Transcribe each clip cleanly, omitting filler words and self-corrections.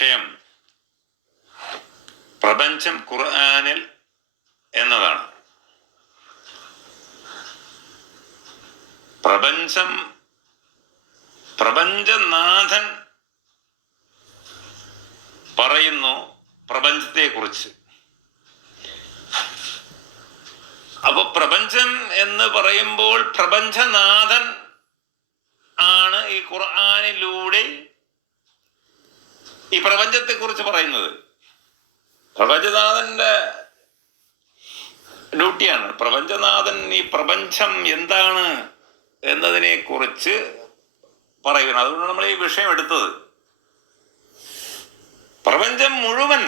വിഷയം പ്രപഞ്ചം ഖുർആനിൽ എന്നതാണ്. പ്രപഞ്ചനാഥൻ പറയുന്നു പ്രപഞ്ചത്തെക്കുറിച്ച്. അപ്പൊ പ്രപഞ്ചം എന്ന് പറയുമ്പോൾ പ്രപഞ്ചനാഥൻ ആണ് ഈ ഖുർആനിലൂടെ ഈ പ്രപഞ്ചത്തെക്കുറിച്ച് പറയുന്നത്. പ്രപഞ്ചനാഥന്റെ ഡ്യൂട്ടിയാണ്. പ്രപഞ്ചനാഥൻ ഈ പ്രപഞ്ചം എന്താണ് എന്നതിനെ കുറിച്ച് പറയുന്നത്. അതുകൊണ്ട് നമ്മൾ ഈ വിഷയം എടുത്തത്. പ്രപഞ്ചം മുഴുവൻ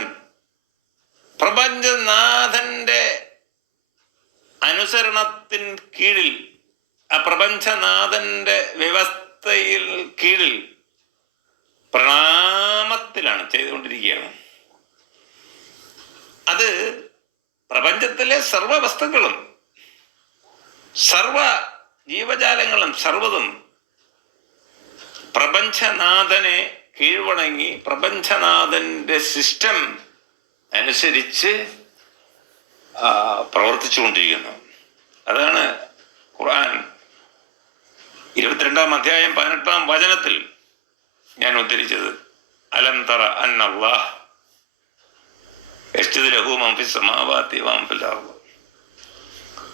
പ്രപഞ്ചനാഥന്റെ അനുസരണത്തിൻ കീഴിൽ, ആ പ്രപഞ്ചനാഥന്റെ വ്യവസ്ഥയിൽ കീഴിൽ പ്രണാമത്തിലാണ് ചെയ്തുകൊണ്ടിരിക്കുകയാണ്. അത് പ്രപഞ്ചത്തിലെ സർവ വസ്തുക്കളും സർവ ജീവജാലങ്ങളും സർവ്വതും പ്രപഞ്ചനാഥനെ കീഴ്വണങ്ങി പ്രപഞ്ചനാഥന്റെ സിസ്റ്റം അനുസരിച്ച് പ്രവർത്തിച്ചുകൊണ്ടിരിക്കുന്നു. അതാണ് ഖുർആൻ 22-ാം അധ്യായം 18-ാം വചനത്തിൽ ഞാൻ ഉദ്ധരിച്ചത്. അലം തറ അന്നല്ലാഹ് യസ്ജുദു ലഹു മൻ ഫിസ് സമാവാതി വമൻ ഫിൽ അർദ്.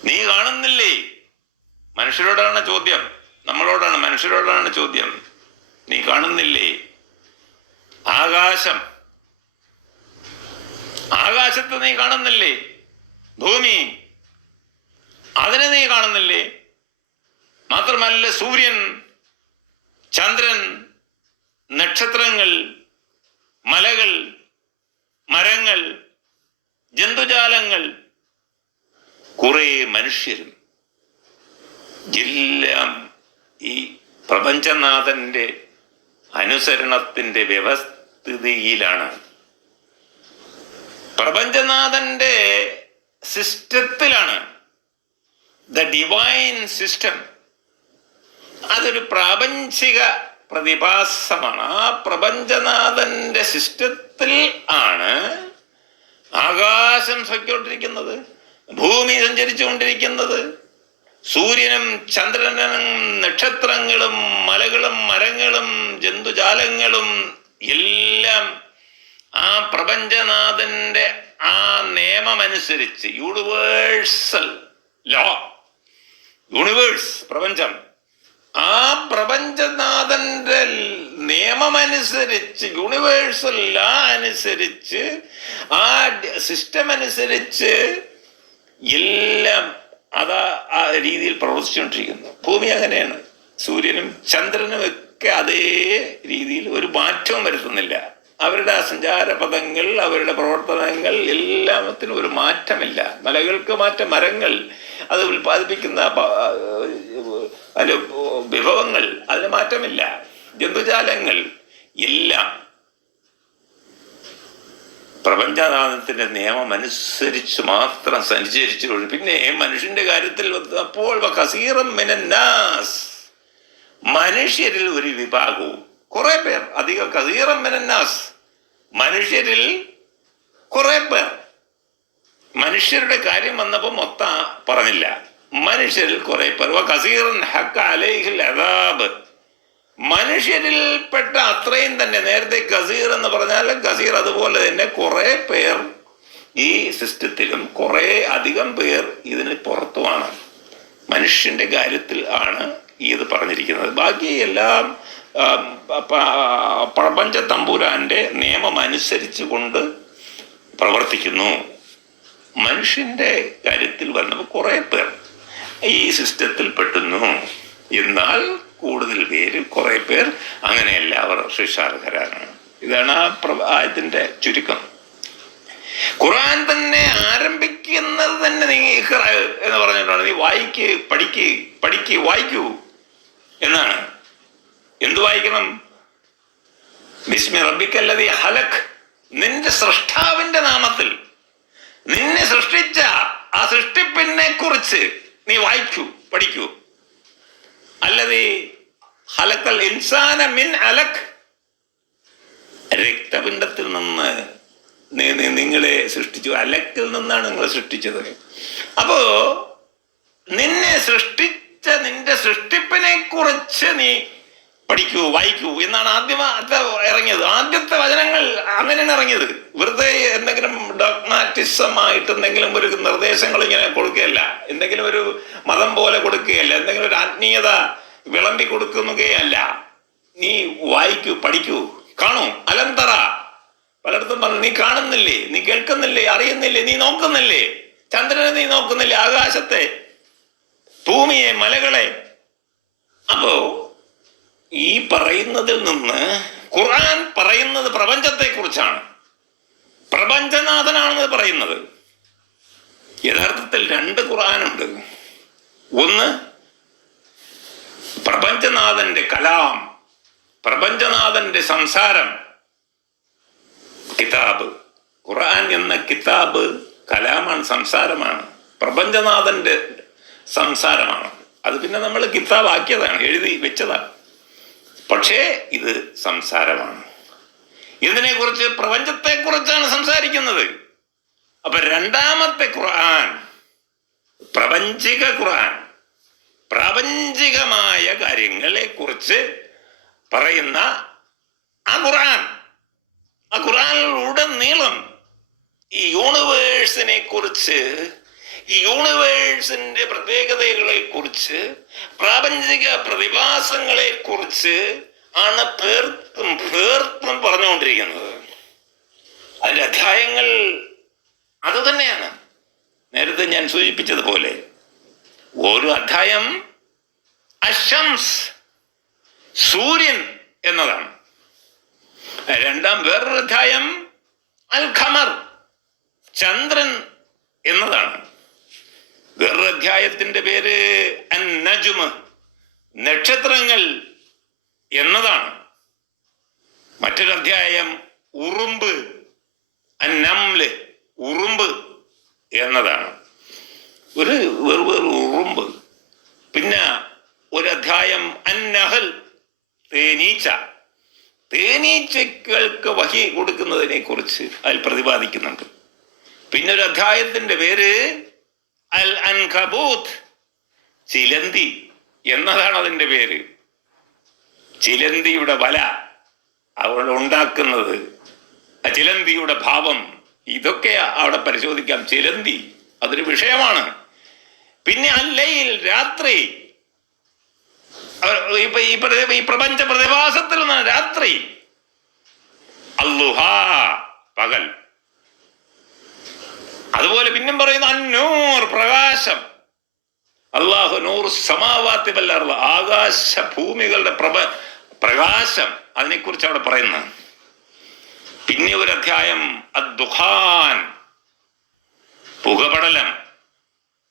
നീ കാണുന്നില്ലേ? മനുഷ്യരോടാണ് ചോദ്യം, നമ്മളോടാണ്, മനുഷ്യരോടാണ് ചോദ്യം. നീ കാണുന്നില്ലേ? ആകാശത്ത് നീ കാണുന്നില്ലേ? ഭൂമി, അതിനെ നീ കാണുന്നില്ലേ? മാത്രമല്ല സൂര്യൻ, ചന്ദ്രൻ, നക്ഷത്രങ്ങൾ, മലകൾ, മരങ്ങൾ, ജന്തുജാലങ്ങൾ, കുറെ മനുഷ്യരും എല്ലാം ഈ പ്രപഞ്ചനാഥന്റെ അനുസരണത്തിന്റെ വ്യവസ്ഥിതിയിലാണ്. പ്രപഞ്ചനാഥന്റെ സിസ്റ്റത്തിലാണ്. ദ ഡിവൈൻ സിസ്റ്റം അതൊരു പ്രാപഞ്ചിക പ്രതിഭാസമാണ്. ആ പ്രപഞ്ചനാഥന്റെ സിസ്റ്റത്തിൽ ആണ് ആകാശം സഞ്ചരിച്ചുകൊണ്ടിരിക്കുന്നത്, ഭൂമി സഞ്ചരിച്ചുകൊണ്ടിരിക്കുന്നത്, സൂര്യനും ചന്ദ്രനും നക്ഷത്രങ്ങളും മലകളും മരങ്ങളും ജന്തുജാലങ്ങളും എല്ലാം ആ പ്രപഞ്ചനാഥന്റെ ആ നിയമമനുസരിച്ച്, യൂണിവേഴ്സൽ ലോ, യൂണിവേഴ്സ് പ്രപഞ്ചം, ആ പ്രപഞ്ചനാഥന്റെ നിയമമനുസരിച്ച്, യൂണിവേഴ്സൽ ലോ അനുസരിച്ച്, ആ സിസ്റ്റം അനുസരിച്ച് എല്ലാം അതാ ആ രീതിയിൽ പ്രവർത്തിച്ചുകൊണ്ടിരിക്കുന്നു. ഭൂമി അങ്ങനെയാണ്. സൂര്യനും ചന്ദ്രനും ഒക്കെ അതേ രീതിയിൽ ഒരു മാറ്റവും വരുത്തുന്നില്ല. അവരുടെ സഞ്ചാരപഥങ്ങൾ, അവരുടെ പ്രവർത്തനങ്ങൾ എല്ലാത്തിനും ഒരു മാറ്റമില്ല. മലകൾക്ക് മാറ്റം, മരങ്ങൾ അത് ഉൽപ്പാദിപ്പിക്കുന്ന അതിൻ്റെ വിഭവങ്ങൾ അതിന് മാറ്റമില്ല, ജന്തുജാലങ്ങൾ എല്ലാം പ്രപഞ്ചനാഥത്തിന്റെ നിയമം അനുസരിച്ച് മാത്രം സഞ്ചരിച്ചു. പിന്നെ മനുഷ്യന്റെ കാര്യത്തിൽ അപ്പോൾ കസീറൻ മിനന്നാസ്, മനുഷ്യരിൽ ഒരു വിഭാഗവും, കുറെ പേർ, അധികം, കസീറൻ മിനന്നാസ്, മനുഷ്യരിൽ കുറെ പേർ. മനുഷ്യരുടെ കാര്യം വന്നപ്പോൾ മൊത്തം പറഞ്ഞില്ല, മനുഷ്യരിൽ കുറെ പേർ. കസീറൻ ഹഖ അലൈഹിൽ അദാബ്, മനുഷ്യരിൽപ്പെട്ട അത്രയും തന്നെ. നേരത്തെ കസീർ എന്ന് പറഞ്ഞാൽ കസീർ, അതുപോലെ തന്നെ കുറെ പേർ ഈ സിസ്റ്റത്തിലും കുറെ അധികം പേർ ഇതിന് പുറത്തുമാണ്. മനുഷ്യന്റെ കാര്യത്തിൽ ആണ് ഇത് പറഞ്ഞിരിക്കുന്നത്. ബാക്കി എല്ലാം പ്രപഞ്ച തമ്പുരാന്റെ നിയമം അനുസരിച്ച് കൊണ്ട് പ്രവർത്തിക്കുന്നു. മനുഷ്യന്റെ കാര്യത്തിൽ വന്നപ്പോൾ കുറെ പേർ ഈ സിസ്റ്റത്തിൽ പെട്ടുന്നു. എന്നാൽ കൂടുതൽ പേര്, കുറെ പേർ അങ്ങനെയല്ല, അവർ ശിക്ഷാർഹരാണ്. ഇതാണ് ആ ആയത്തിന്റെ ചുരുക്കം. ഖുർആൻ തന്നെ ആരംഭിക്കുന്നത് തന്നെ നീ ഇഖ്റ എന്ന് പറഞ്ഞിട്ടാണ്. നീ വായിക്ക്, പഠിക്ക്, വായിക്കൂ എന്നാണ്. എന്തു വായിക്കണം? ബിസ്മി റബ്ബിക്കല്ലദീ ഖലഖ്, നിന്റെ സൃഷ്ടാവിന്റെ നാമത്തിൽ, നിന്നെ സൃഷ്ടിച്ച ആ സൃഷ്ടിപ്പിനെ കുറിച്ച് നീ വായിക്കൂ, പഠിക്കൂ. അല്ലദീ ഖലഖൽ ഇൻസാന മിൻ അലഖ്, രക്തപിണ്ഡത്തിൽ നിന്ന് നിങ്ങളെ സൃഷ്ടിച്ചു, അലക്കിൽ നിന്നാണ് നിങ്ങളെ സൃഷ്ടിച്ചത്. അപ്പോ നിന്നെ സൃഷ്ടിച്ച നിന്റെ സൃഷ്ടിപ്പിനെ കുറിച്ച് നീ പഠിക്കൂ, വായിക്കൂ എന്നാണ് ഇറങ്ങിയത്. ആദ്യത്തെ വചനങ്ങൾ അങ്ങനെയാണ് ഇറങ്ങിയത്. വെറുതെ എന്തെങ്കിലും ഡോഗ്മാറ്റിസമായിട്ട് എന്തെങ്കിലും ഒരു നിർദ്ദേശങ്ങൾ ഇങ്ങനെ കൊടുക്കുകയല്ല, എന്തെങ്കിലും ഒരു മതം പോലെ കൊടുക്കുകയല്ല, എന്തെങ്കിലും ഒരു ആത്മീയത വിളമ്പി കൊടുക്കുകയല്ല. നീ വായിക്കൂ, പഠിക്കൂ, കാണൂ. അലന്തറ പലയിടത്തും പറഞ്ഞു, നീ കാണുന്നില്ലേ, നീ കേൾക്കുന്നില്ലേ, അറിയുന്നില്ലേ, നീ നോക്കുന്നില്ലേ, ചന്ദ്രനെ നീ നോക്കുന്നില്ലേ, ആകാശത്തെ, ഭൂമിയെ, മലകളെ. അപ്പോ ഈ പറയുന്നതിൽ നിന്ന് ഖുർആൻ പറയുന്നത് പ്രപഞ്ചത്തെ കുറിച്ചാണ്. പ്രപഞ്ചനാഥനാണെന്ന് പറയുന്നത്. യഥാർത്ഥത്തിൽ 2 ഖുർആനുണ്ട്. ഒന്ന് പ്രപഞ്ചനാഥന്റെ കലാം, പ്രപഞ്ചനാഥന്റെ സംസാരം, കിതാബ്. ഖുർആൻ എന്ന കിതാബ് കലാമാണ്, സംസാരമാണ്, പ്രപഞ്ചനാഥന്റെ സംസാരമാണ്. അത് പിന്നെ നമ്മൾ കിതാബ് ആക്കിയതാണ്, എഴുതി വെച്ചതാണ്. പക്ഷേ ഇത് സംസാരമാണ്. ഇതിനെക്കുറിച്ച്, പ്രപഞ്ചത്തെക്കുറിച്ചാണ് സംസാരിക്കുന്നത്. അപ്പൊ 2ാമത്തെ ഖുർആൻ പ്രപഞ്ചിക ഖുർആൻ, പ്രാപഞ്ചികമായ കാര്യങ്ങളെ കുറിച്ച് പറയുന്ന ആ ഖുർആൻ. ആ ഖുർആനിലുടനീളം ഈ യൂണിവേഴ്സിനെ കുറിച്ച്, ഈ യൂണിവേഴ്സിന്റെ പ്രത്യേകതകളെ കുറിച്ച്, പ്രാപഞ്ചിക പ്രതിഭാസങ്ങളെ കുറിച്ച് ആണ് പേർത്തും പറഞ്ഞുകൊണ്ടിരിക്കുന്നത്. അതിന്റെ അധ്യായങ്ങൾ അതുതന്നെയാണ്. നേരത്തെ ഞാൻ സൂചിപ്പിച്ചതുപോലെ ഓരോ അധ്യായം അശംസ്, സൂര്യൻ എന്നതാണ്. വേറൊരു അധ്യായം അൽ ഖമർ, ചന്ദ്രൻ എന്നതാണ്. വേറൊരു അധ്യായത്തിന്റെ പേര് അൻ നജ്മ്, നക്ഷത്രങ്ങൾ എന്നതാണ്. മറ്റൊരു അധ്യായം ഉറുമ്പ്, അൻ നംല്, ഉറുമ്പ് എന്നതാണ്. വെറു ഉറുമ്പ്. പിന്നെ ഒരു അധ്യായം അൻ നഹൽ, തേനീച്ച. തേനീച്ചകൾക്ക് വഹി കൊടുക്കുന്നതിനെ കുറിച്ച് അതിൽ പ്രതിപാദിക്കുന്നുണ്ട്. പിന്നെ ഒരു അധ്യായത്തിന്റെ പേര് അൽ അൻകബൂത്ത്, ചിലന്തി എന്നതാണ് അതിൻ്റെ പേര്. ചിലന്തിയുടെ വല, അവൾ ഉണ്ടാക്കുന്നത്, ചിലന്തിയുടെ ഭാവം, ഇതൊക്കെ അവിടെ പരിശോധിക്കാം. ചിലന്തി അതൊരു വിഷയമാണ്. പിന്നെ അല്ലയിൽ, രാത്രി. ഈ പ്രപഞ്ച പ്രതിഭാസത്തിൽ നിന്നാണ് രാത്രി. അല്ലുഹ, പകൽ. അതുപോലെ പിന്നും പറയുന്ന അന്നൂർ, പ്രകാശം. അല്ലാഹു നൂർ സമാവാത്തി വൽ അർള്, ആകാശ ഭൂമികളുടെ പ്രകാശം, അതിനെക്കുറിച്ച് അവിടെ പറയുന്നു. പിന്നെ ഒരു അധ്യായം അദ്ദുഖാൻ, പുകപടലം,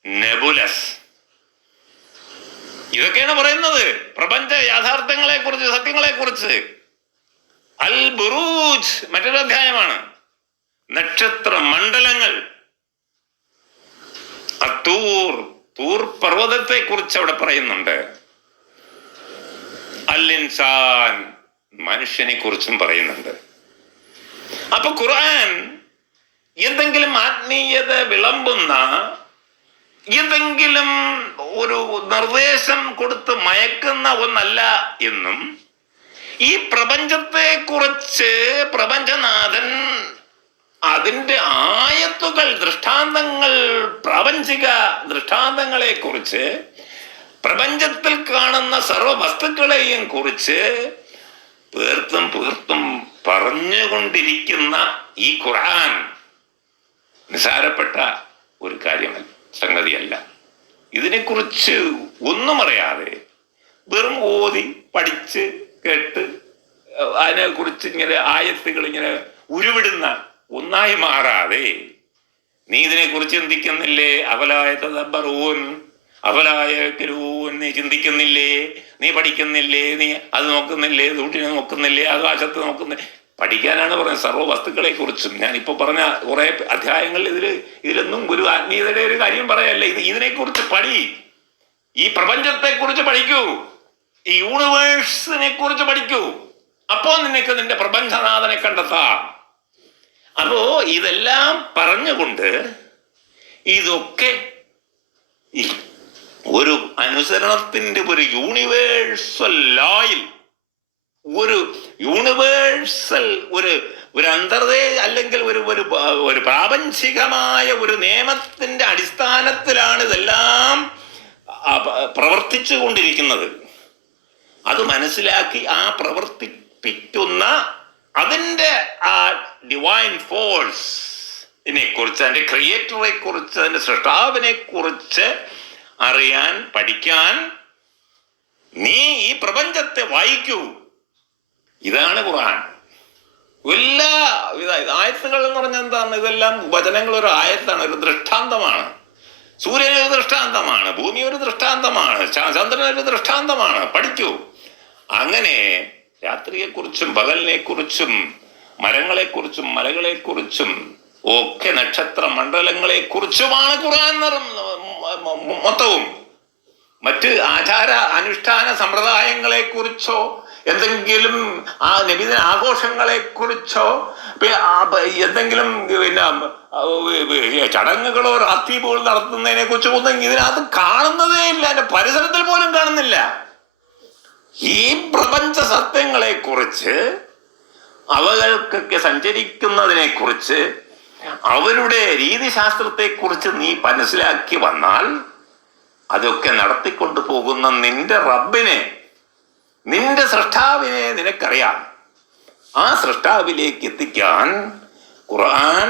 നെബുലസ്. ഇതൊക്കെയാണ് പറയുന്നത് പ്രപഞ്ച യാഥാർത്ഥ്യങ്ങളെ കുറിച്ച്, സത്യങ്ങളെ കുറിച്ച്. അൽ ബുറൂജ് മറ്റൊരു അധ്യായമാണ്. നക്ഷത്ര മണ്ഡലങ്ങൾ. തൂർ, തൂർ പർവ്വതത്തെ കുറിച്ച് അവിടെ പറയുന്നുണ്ട്. അൽ ഇൻസാൻ, മനുഷ്യനെ കുറിച്ചും പറയുന്നുണ്ട്. അപ്പൊ ഖുർആൻ എന്തെങ്കിലും ആത്മീയത വിളമ്പുന്ന, എന്തെങ്കിലും ഒരു നിർദ്ദേശം കൊടുത്ത് മയക്കുന്ന ഒന്നല്ല എന്നും, ഈ പ്രപഞ്ചത്തെ കുറിച്ച് പ്രപഞ്ചനാഥൻ അതിൻ്റെ ആയത്തുകൾ, ദൃഷ്ടാന്തങ്ങൾ, പ്രാപഞ്ചിക ദൃഷ്ടാന്തങ്ങളെ കുറിച്ച്, പ്രപഞ്ചത്തിൽ കാണുന്ന സർവ വസ്തുക്കളെയും കുറിച്ച് പേർത്തും പറഞ്ഞുകൊണ്ടിരിക്കുന്ന ഈ ഖുർആൻ നിസാരപ്പെട്ട ഒരു കാര്യമല്ല, സംഗതിയല്ല. ഇതിനെക്കുറിച്ച് ഒന്നും അറിയാതെ വെറും ഓതി പഠിച്ച് കേട്ട് അതിനെക്കുറിച്ച് ഇങ്ങനെ ആയത്തുകൾ ഇങ്ങനെ ഉരുവിടുന്ന ഒന്നായി മാറാതെ, നീ ഇതിനെക്കുറിച്ച് ചിന്തിക്കുന്നില്ലേ? അവലായ തദബ്ബറൂൻ, അവലായ യഅ്ഖിലൂൻ, നീ ചിന്തിക്കുന്നില്ലേ? നീ പഠിക്കുന്നില്ലേ? നീ അത് നോക്കുന്നില്ലേ? സൂര്യനെ നോക്കുന്നില്ലേ? ആകാശത്ത് നോക്കുന്നില്ലേ? പഠിക്കാനാണ് പറയുന്നത്, സർവ്വ വസ്തുക്കളെ കുറിച്ചും. ഞാനിപ്പോൾ പറഞ്ഞ കുറെ അധ്യായങ്ങൾ ഇതിലൊന്നും ഒരു ആത്മീയതയുടെ ഒരു കാര്യം പറയല്ല. ഇതിനെക്കുറിച്ച് പഠി, ഈ പ്രപഞ്ചത്തെ കുറിച്ച് പഠിക്കൂ, ഈ യൂണിവേഴ്സിനെ കുറിച്ച് പഠിക്കൂ. അപ്പോ നിനക്ക് നിന്റെ പ്രപഞ്ചനാഥനെ കണ്ടെത്താം. അപ്പോ ഇതെല്ലാം പറഞ്ഞുകൊണ്ട് ഇതൊക്കെ ഒരു അനുസരണത്തിന്റെ ഒരു യൂണിവേഴ്സൽ ലോയിൽ, ഒരു യൂണിവേഴ്സൽ ഒരു അന്തർദേശ അല്ലെങ്കിൽ ഒരു പ്രാപഞ്ചികമായ ഒരു നിയമത്തിന്റെ അടിസ്ഥാനത്തിലാണ് ഇതെല്ലാം പ്രവർത്തിച്ചു കൊണ്ടിരിക്കുന്നത്. അത് മനസ്സിലാക്കി ആ പ്രവർത്തിപ്പിക്കുന്ന അതിൻ്റെ ആ ഡിവൈൻ ഫോഴ്സിനെ കുറിച്ച്, അതിൻ്റെ ക്രിയേറ്ററെ കുറിച്ച്, അതിൻ്റെ സൃഷ്ടാവിനെ കുറിച്ച് അറിയാൻ, പഠിക്കാൻ നീ ഈ പ്രപഞ്ചത്തെ വായിക്കൂ. ഇതാണ് ഖുർആൻ. എല്ലാ ആയത്തുകൾ എന്ന് പറഞ്ഞാൽ എന്താണ്? ഇതെല്ലാം വചനങ്ങൾ ഒരു ആയത്താണ്, ഒരു ദൃഷ്ടാന്തമാണ്. സൂര്യൻ ഒരു ദൃഷ്ടാന്തമാണ്, ഭൂമി ഒരു ദൃഷ്ടാന്തമാണ്, ചന്ദ്രൻ ഒരു ദൃഷ്ടാന്തമാണ്. പഠിക്കൂ. അങ്ങനെ രാത്രിയെക്കുറിച്ചും പകലിനെക്കുറിച്ചും മരങ്ങളെക്കുറിച്ചും മലകളെക്കുറിച്ചും ഒക്കെ നക്ഷത്ര മണ്ഡലങ്ങളെക്കുറിച്ചുമാണ് ഖുർആൻ മൊത്തവും. മറ്റ് ആചാര അനുഷ്ഠാന സമ്പ്രദായങ്ങളെക്കുറിച്ചോ എന്തെങ്കിലും ആ നബിദിന ആഘോഷങ്ങളെക്കുറിച്ചോ എന്തെങ്കിലും ചടങ്ങുകളോ റാത്തീബുകൾ നടത്തുന്നതിനെ കുറിച്ചോ ഒന്നും ഇതിനകത്ത് കാണുന്നതേ ഇല്ല, അതിന്റെ പരിസരത്തിൽ പോലും കാണുന്നില്ല. ഈ പ്രപഞ്ച സത്യങ്ങളെ കുറിച്ച്, അവകൾക്കൊക്കെ സഞ്ചരിക്കുന്നതിനെ കുറിച്ച്, അവരുടെ രീതിശാസ്ത്രത്തെക്കുറിച്ച് നീ മനസ്സിലാക്കി വന്നാൽ അതൊക്കെ നടത്തിക്കൊണ്ടു പോകുന്ന നിന്റെ റബ്ബിനെ, നിന്റെ സൃഷ്ടാവിനെ നിനക്കറിയാം. ആ സൃഷ്ടാവിലേക്ക് എത്തിക്കാൻ ഖുർആൻ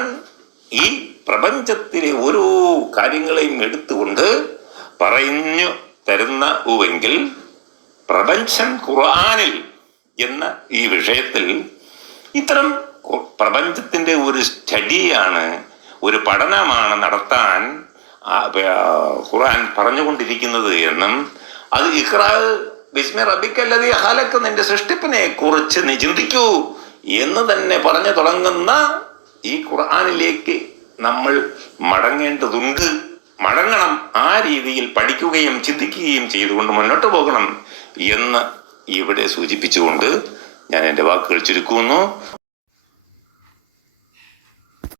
ഈ പ്രപഞ്ചത്തിലെ ഓരോ കാര്യങ്ങളെയും എടുത്തുകൊണ്ട് പറഞ്ഞു തരുന്നുവെങ്കിൽ പ്രപഞ്ചം ഖുർആനിൽ എന്ന ഈ വിഷയത്തിൽ ഇത്തരം പ്രപഞ്ചത്തിൻ്റെ ഒരു സ്റ്റഡിയാണ്, ഒരു പഠനമാണ് നടത്താൻ ഖുർആൻ പറഞ്ഞുകൊണ്ടിരിക്കുന്നത് എന്നും, അത് ഇഖ്റാ ബിസ്മി റബ്ബിക്കല്ലദീ ഖലഖ്, നിന്റെ സൃഷ്ടിപ്പിനെ കുറിച്ച് നീ ചിന്തിക്കൂ എന്ന് തന്നെ പറഞ്ഞു തുടങ്ങുന്ന ഈ ഖുർആനിലേക്ക് നമ്മൾ മടങ്ങേണ്ടതുണ്ട്, മടങ്ങണം. ആ രീതിയിൽ പഠിക്കുകയും ചിന്തിക്കുകയും ചെയ്തുകൊണ്ട് മുന്നോട്ട് പോകണം എന്ന് ഇവിടെ സൂചിപ്പിച്ചുകൊണ്ട് ഞാൻ എൻ്റെ വാക്കുകൾ ചുരുക്കുന്നു.